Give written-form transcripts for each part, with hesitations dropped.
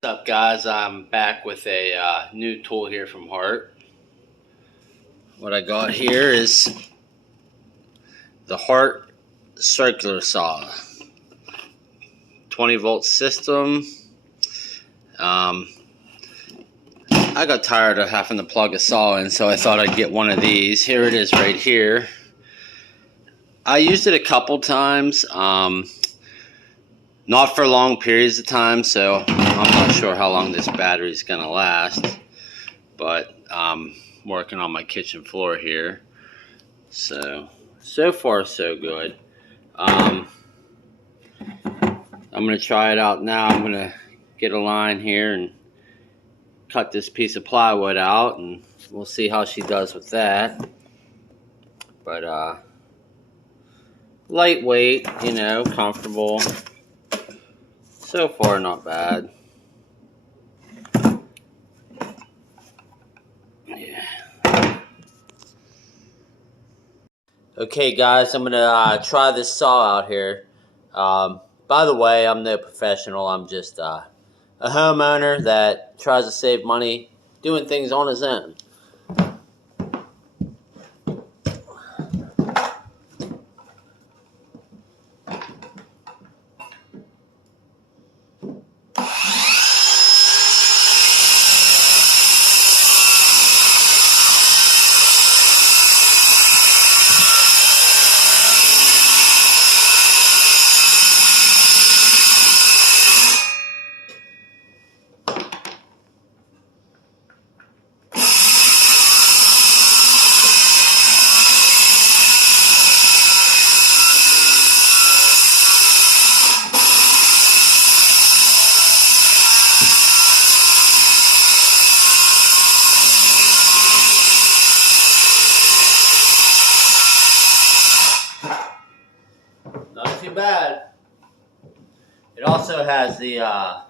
What's up, guys? I'm back with a new tool here from Hart. What I got here is the Hart circular saw, 20-volt system. I got tired of having to plug a saw in, so I thought I'd get one of these. Here it is right here. I used it a couple times, not for long periods of time, so I'm not sure how long this battery is going to last, but I'm working on my kitchen floor here, so far so good. I'm going to try it out now. I'm going to get a line here and cut this piece of plywood out, and we'll see how she does with that. But lightweight, you know, comfortable. So far, not bad. Yeah. Okay, guys, I'm gonna try this saw out here. By the way, I'm no professional. I'm just a homeowner that tries to save money doing things on his own. Not too bad. It also has the a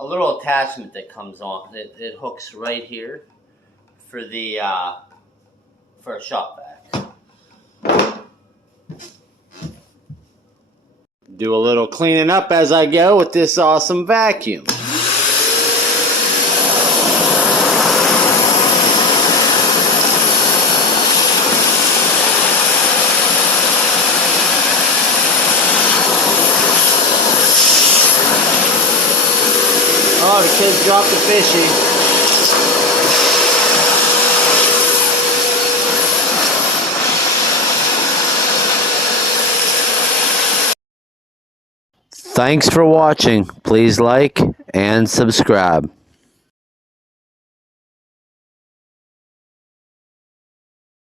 little attachment that comes on. It hooks right here for the for a shop vac. Do a little cleaning up as I go with this awesome vacuum. Oh, the kids dropped the fishy. Thanks for watching. Please like and subscribe.